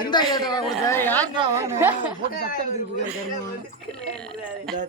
இந்த yeah.